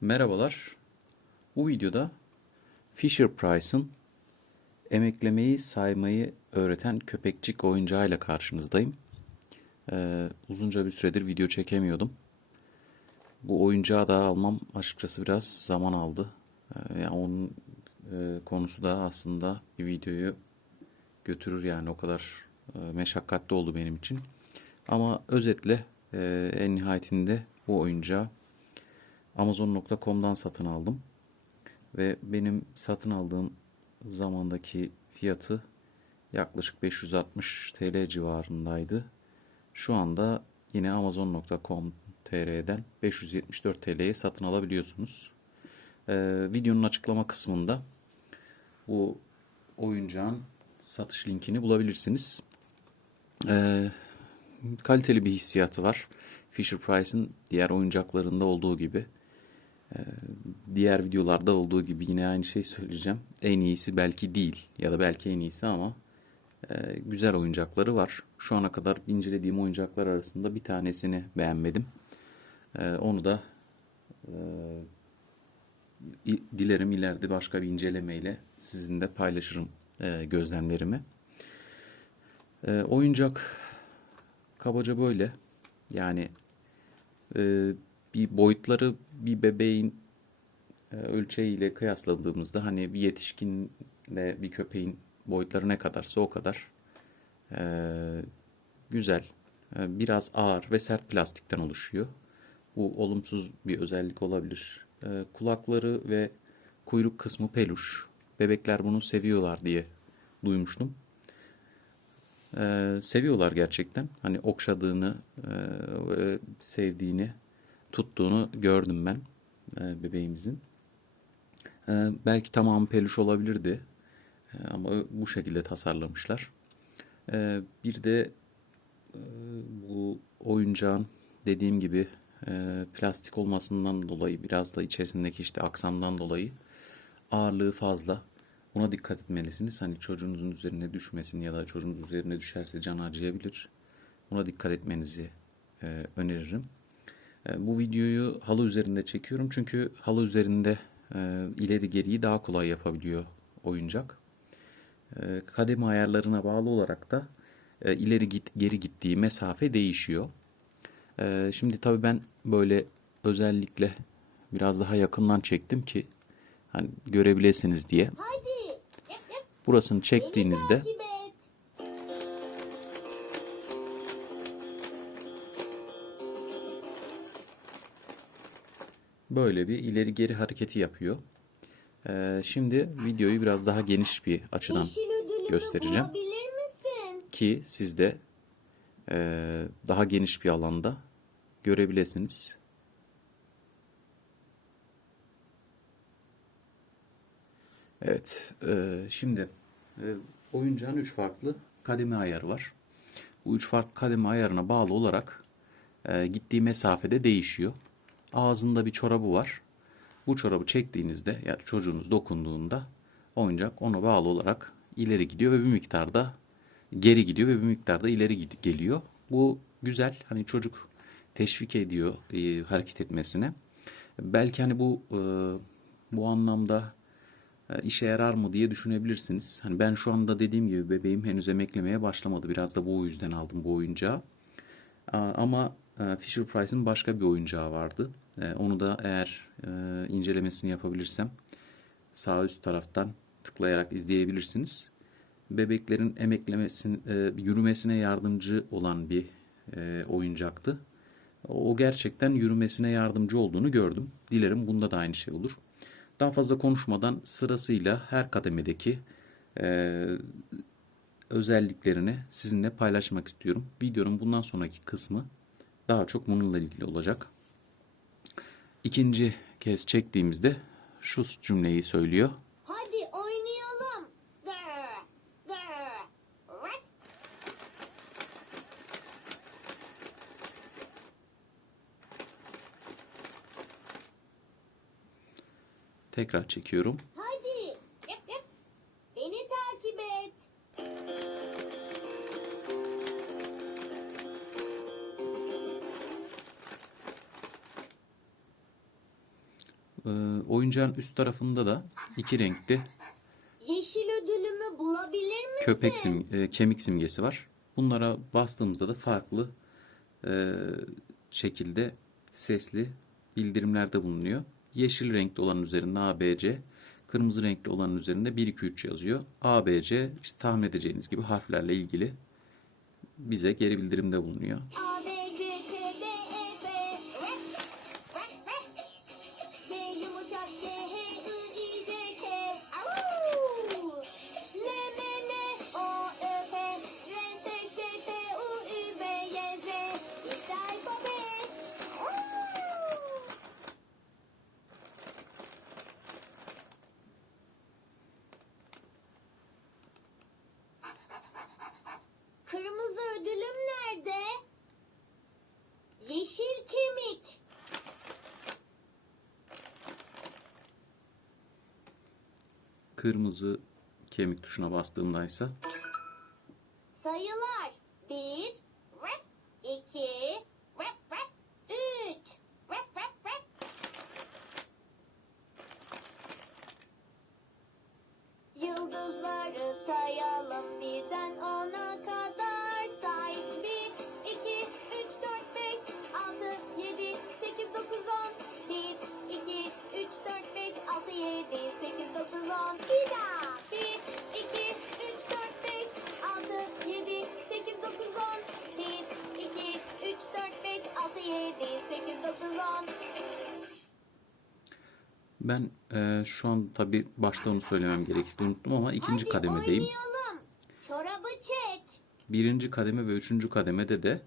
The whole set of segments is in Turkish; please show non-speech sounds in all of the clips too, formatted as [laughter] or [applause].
Merhabalar. Bu videoda Fisher Price'ın emeklemeyi saymayı öğreten köpekçik oyuncağıyla karşınızdayım. Ee, uzunca bir süredir video çekemiyordum. Bu oyuncağı da almam açıkçası biraz zaman aldı. Ee, yani onun e, konusu da aslında bir videoyu götürür yani o kadar e, meşakkatli oldu benim için. Ama özetle e, en nihayetinde bu oyuncağı Amazon.com'dan satın aldım. Ve benim satın aldığım zamandaki fiyatı yaklaşık 560 TL civarındaydı. Şu anda yine Amazon.com.tr'den 574 TL'ye satın alabiliyorsunuz. Ee, videonun açıklama kısmında bu oyuncağın satış linkini bulabilirsiniz. Ee, kaliteli bir hissiyatı var. Fisher Price'ın diğer oyuncaklarında olduğu gibi. Ee, diğer videolarda olduğu gibi yine aynı şey söyleyeceğim. En iyisi belki değil ya da belki en iyisi ama e, güzel oyuncakları var. Şu ana kadar incelediğim oyuncaklar arasında bir tanesini beğenmedim. Ee, onu da e, dilerim ileride başka bir incelemeyle sizinle paylaşırım e, gözlemlerimi. E, oyuncak kabaca böyle. Yani e, bir boyutları bir bebeğin e, ölçeğiyle kıyasladığımızda hani bir yetişkinle bir köpeğin boyutları ne kadarsa o kadar e, güzel. E, biraz ağır ve sert plastikten oluşuyor. Bu olumsuz bir özellik olabilir. Kulakları ve kuyruk kısmı peluş. Bebekler bunu seviyorlar diye duymuştum. Seviyorlar gerçekten. Hani okşadığını, sevdiğini, tuttuğunu gördüm ben e, bebeğimizin. Ee, belki tamamı peluş olabilirdi. Ee, ama bu şekilde tasarlamışlar. Ee, bir de e, bu oyuncağın dediğim gibi e, plastik olmasından dolayı biraz da içerisindeki işte aksamdan dolayı ağırlığı fazla. Buna dikkat etmelisiniz. Hani çocuğunuzun üzerine düşmesin ya da çocuğunuz üzerine düşerse can acıyabilir. Buna dikkat etmenizi e, öneririm. E, bu videoyu halı üzerinde çekiyorum çünkü halı üzerinde e, ileri geriyi daha kolay yapabiliyor oyuncak. E, kademe ayarlarına bağlı olarak da e, ileri git geri gittiği mesafe değişiyor. E, şimdi tabii ben böyle özellikle biraz daha yakından çektim ki hani görebilirsiniz diye. Burasını çektiğinizde böyle bir ileri geri hareketi yapıyor. Ee, şimdi videoyu biraz daha geniş bir açıdan göstereceğim. ki siz de e, daha geniş bir alanda görebilirsiniz. Evet, e, şimdi e, oyuncağın üç farklı kademe ayarı var. Bu üç farklı kademe ayarına bağlı olarak e, gittiği mesafede değişiyor. Ağzında bir çorabı var. Bu çorabı çektiğinizde yani çocuğunuz dokunduğunda oyuncak ona bağlı olarak ileri gidiyor ve bir miktarda geri gidiyor ve bir miktarda ileri geliyor. Bu güzel. Hani çocuk teşvik ediyor e, hareket etmesine. Belki hani bu e, bu anlamda e, işe yarar mı diye düşünebilirsiniz. Hani ben şu anda dediğim gibi bebeğim henüz emeklemeye başlamadı. Biraz da bu yüzden aldım bu oyuncağı. Aa, Ama e, Fisher Price'ın başka bir oyuncağı vardı. E, Onu da eğer e, incelemesini yapabilirsem sağ üst taraftan tıklayarak izleyebilirsiniz. Bebeklerin emeklemesin, e, yürümesine yardımcı olan bir e, oyuncaktı. O gerçekten yürümesine yardımcı olduğunu gördüm. Dilerim bunda da aynı şey olur. Daha fazla konuşmadan sırasıyla her kademedeki e, özelliklerini sizinle paylaşmak istiyorum. Videonun bundan sonraki kısmı daha çok bununla ilgili olacak. İkinci kez çektiğimizde şu cümleyi söylüyor. Hadi oynayalım. Tekrar çekiyorum. Oyuncağın üst tarafında da iki renkli Yeşil ödülümü bulabilir misin? köpek sim, e, kemik simgesi var. Bunlara bastığımızda da farklı e, şekilde sesli bildirimlerde bulunuyor. Yeşil renkli olan üzerinde ABC, kırmızı renkli olan üzerinde 1 2 3 yazıyor. ABC işte tahmin edeceğiniz gibi harflerle ilgili bize geri bildirimde bulunuyor. A, Kırmızı kemik tuşuna bastığımda ise Sayılar. Bir, rap, iki, rap, rap, üç, rap, rap, rap. Yıldızları sayalım birden ona kadar sekiz, dokuz, on. Bir daha. Bir, iki, üç, dört, beş, altı, yedi, sekiz, dokuz, on. Bir, iki, üç, dört, beş, altı, yedi, sekiz, dokuz, on. ben e, şu an tabi başta onu söylemem gerekti unuttum ama ikinci Hadi kademedeyim. oynayalım. Çorabı çek. Birinci kademe ve üçüncü kademede de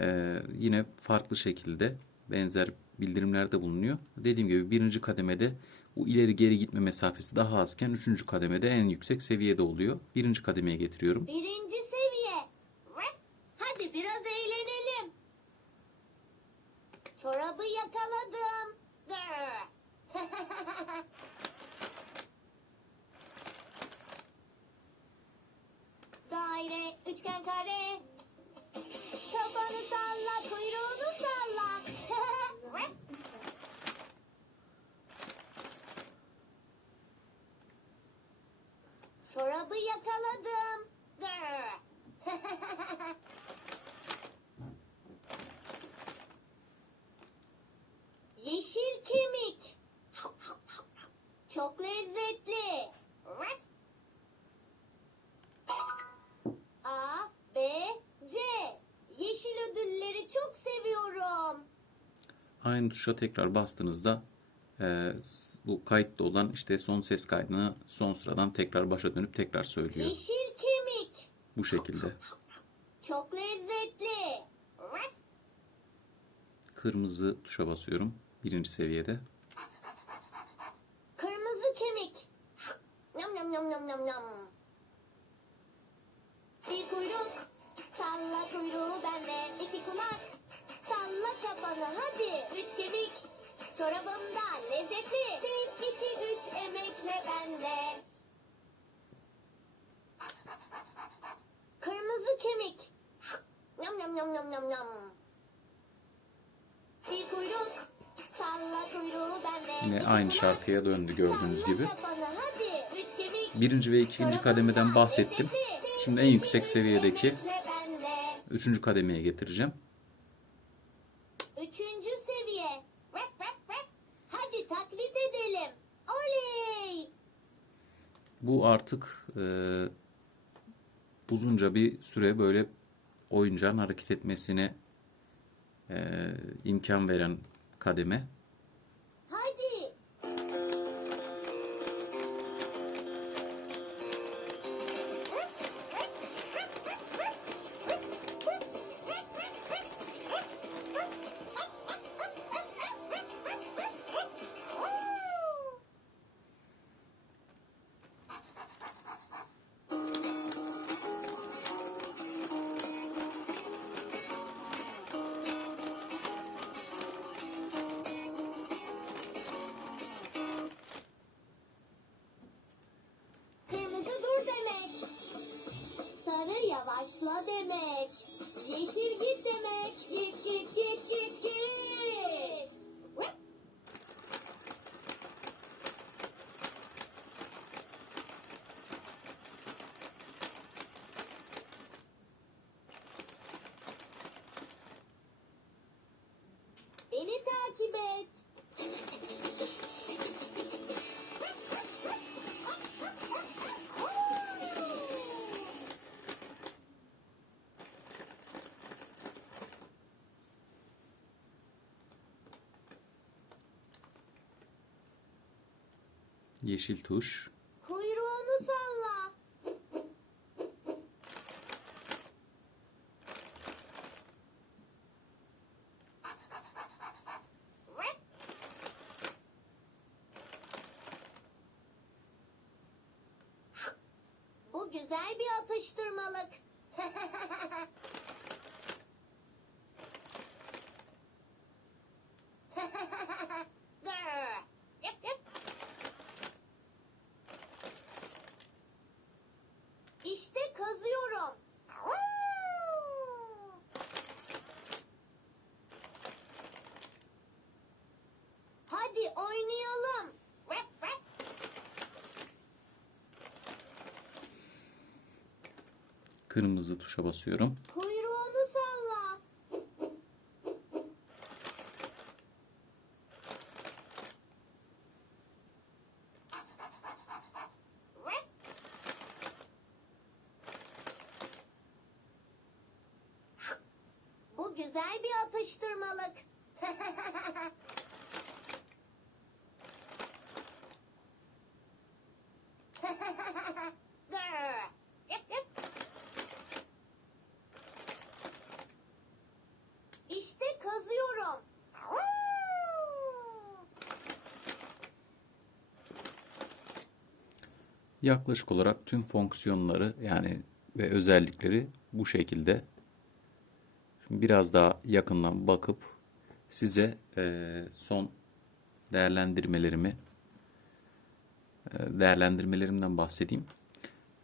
e, yine farklı şekilde benzer bildirimlerde bulunuyor. Dediğim gibi birinci kademede bu ileri geri gitme mesafesi daha azken üçüncü kademede en yüksek seviyede oluyor. Birinci kademeye getiriyorum. Birinci seviye. Hadi biraz eğlenelim. Çorabı yakaladım. [laughs] Daire, üçgen, kare. Çobanı salla, kuyruğunu salla. Rap. Çorabı yakaladım. [laughs] Yeşil kemik. [laughs] Çok lezzetli. A, B, C. Yeşil ödülleri çok seviyorum. Aynı tuşa tekrar bastığınızda e, bu kayıtlı olan işte son ses kaydını son sıradan tekrar başa dönüp tekrar söylüyor. Yeşil kemik. Bu şekilde. Çok lezzetli. Kırmızı tuşa basıyorum. Birinci seviyede. Nam nam nam nam. Bir kuyruk. Salla kuyruğu bende. Yine aynı şarkıya döndü gördüğünüz gibi. Birinci ve ikinci kademeden bahsettim. Şimdi en yüksek seviyedeki üçüncü kademeye getireceğim. Üçüncü seviye. Hadi taklit edelim. Oley. Bu artık e, uzunca bir süre böyle oyuncağın hareket etmesine e, imkan veren kademe. 我妹妹。Yeşil tuş. Kuyruğunu salla. Bu güzel bir atıştırmalık. [laughs] Kırmızı tuşa basıyorum. Kuyruğunu salla. Bu güzel bir atıştırmalık. [laughs] Yaklaşık olarak tüm fonksiyonları yani ve özellikleri bu şekilde. Şimdi biraz daha yakından bakıp size eee, son değerlendirmelerimi eee, değerlendirmelerimden bahsedeyim.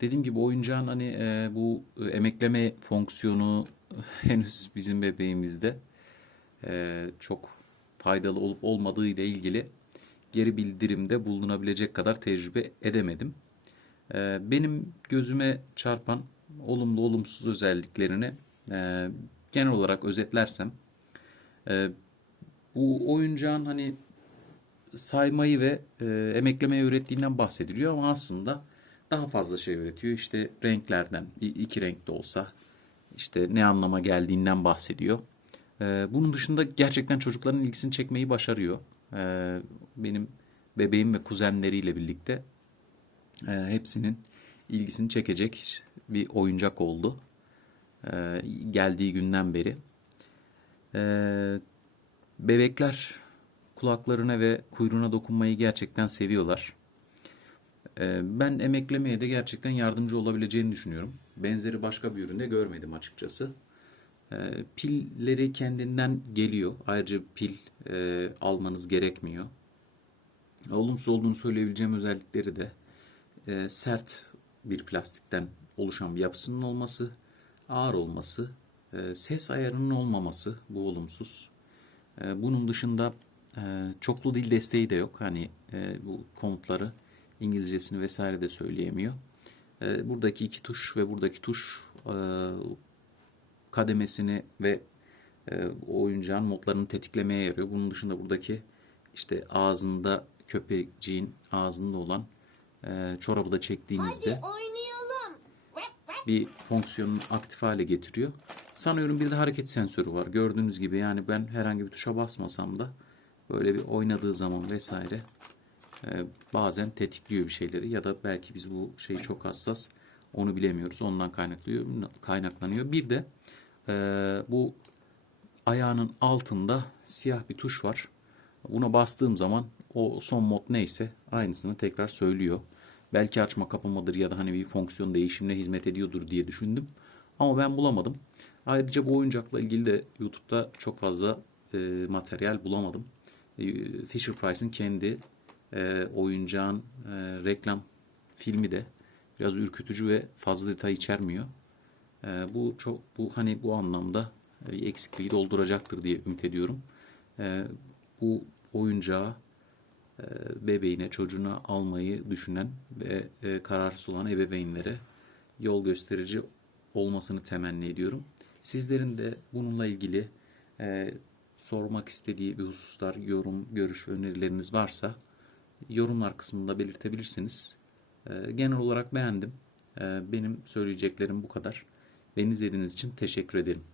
Dediğim gibi oyuncağın hani eee, bu e, emekleme fonksiyonu [laughs] henüz bizim bebeğimizde çok faydalı olup olmadığı ile ilgili geri bildirimde bulunabilecek kadar tecrübe edemedim. Ee, Benim gözüme çarpan olumlu olumsuz özelliklerini e, genel olarak özetlersem e, bu oyuncağın hani saymayı ve e, emeklemeyi öğrettiğinden bahsediliyor ama aslında daha fazla şey öğretiyor. İşte renklerden iki renk de olsa işte ne anlama geldiğinden bahsediyor. Bunun dışında gerçekten çocukların ilgisini çekmeyi başarıyor. Benim bebeğim ve kuzenleriyle birlikte e, hepsinin ilgisini çekecek bir oyuncak oldu. E, geldiği günden beri. E, bebekler kulaklarına ve kuyruğuna dokunmayı gerçekten seviyorlar. E, ben emeklemeye de gerçekten yardımcı olabileceğini düşünüyorum. Benzeri başka bir üründe görmedim açıkçası. E, pilleri kendinden geliyor. Ayrıca pil e, almanız gerekmiyor. Olumsuz olduğunu söyleyebileceğim özellikleri de e, sert bir plastikten oluşan bir yapısının olması, ağır olması, e, ses ayarının olmaması bu olumsuz. E, bunun dışında e, çoklu dil desteği de yok. Hani e, bu komutları İngilizcesini vesaire de söyleyemiyor. E, buradaki iki tuş ve buradaki tuş e, kademesini ve e, oyuncağın modlarını tetiklemeye yarıyor. Bunun dışında buradaki işte ağzında köpekciğin ağzında olan e, çorabı da çektiğinizde bir fonksiyonunu aktif hale getiriyor. Sanıyorum bir de hareket sensörü var. Gördüğünüz gibi yani ben herhangi bir tuşa basmasam da böyle bir oynadığı zaman vesaire e, bazen tetikliyor bir şeyleri ya da belki biz bu şeyi çok hassas onu bilemiyoruz. Ondan kaynaklıyor, kaynaklanıyor. Bir de e, bu ayağının altında siyah bir tuş var. Buna bastığım zaman o son mod neyse aynısını tekrar söylüyor. Belki açma kapamadır ya da hani bir fonksiyon değişimine hizmet ediyordur diye düşündüm. Ama ben bulamadım. Ayrıca bu oyuncakla ilgili de YouTube'da çok fazla e, materyal bulamadım. E, Fisher Price'ın kendi e, oyuncağın e, reklam filmi de biraz ürkütücü ve fazla detay içermiyor. E, bu çok bu hani bu anlamda e, eksikliği dolduracaktır diye ümit ediyorum. E, bu oyuncağı e, bebeğine, çocuğuna almayı düşünen ve e, kararsız olan ebeveynlere yol gösterici olmasını temenni ediyorum. Sizlerin de bununla ilgili e, sormak istediği bir hususlar, yorum, görüş, önerileriniz varsa yorumlar kısmında belirtebilirsiniz. Ee, genel olarak beğendim. Benim söyleyeceklerim bu kadar. Beni izlediğiniz için teşekkür ederim.